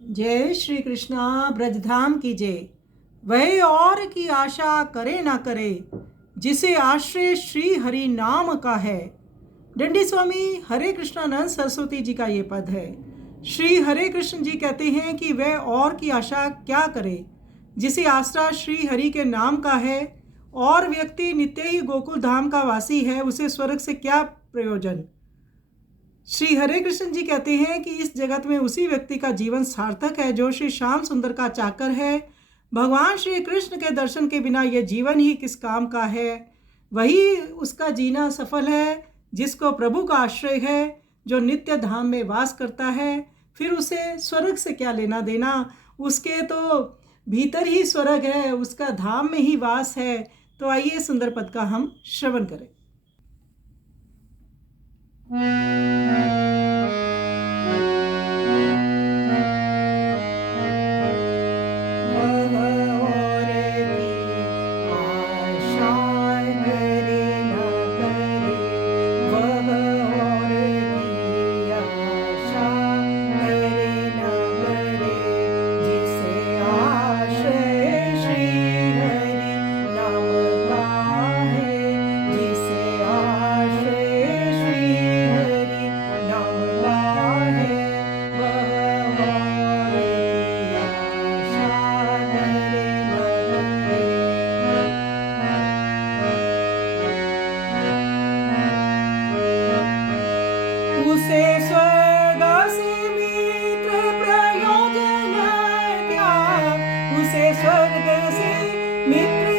जय श्री कृष्णा। ब्रजधाम की जय। वह और की आशा करे ना करे, जिसे आश्रय श्री हरि नाम का है। डंडी स्वामी हरे कृष्णानंद सरस्वती जी का ये पद है। श्री हरे कृष्ण जी कहते हैं कि वह और की आशा क्या करे, जिसे आश्रय श्री हरि के नाम का है। और व्यक्ति नित्य ही गोकुल धाम का वासी है, उसे स्वर्ग से क्या प्रयोजन। श्री हरे कृष्ण जी कहते हैं कि इस जगत में उसी व्यक्ति का जीवन सार्थक है जो श्री श्याम सुंदर का चाकर है। भगवान श्री कृष्ण के दर्शन के बिना यह जीवन ही किस काम का है। वही उसका जीना सफल है जिसको प्रभु का आश्रय है, जो नित्य धाम में वास करता है। फिर उसे स्वर्ग से क्या लेना देना, उसके तो भीतर ही स्वर्ग है, उसका धाम में ही वास है। तो आइए सुंदर पद का हम श्रवण करें। उसे स्वर्ग से मित्र प्रयोजन क्या, उसे स्वर्ग से मित्र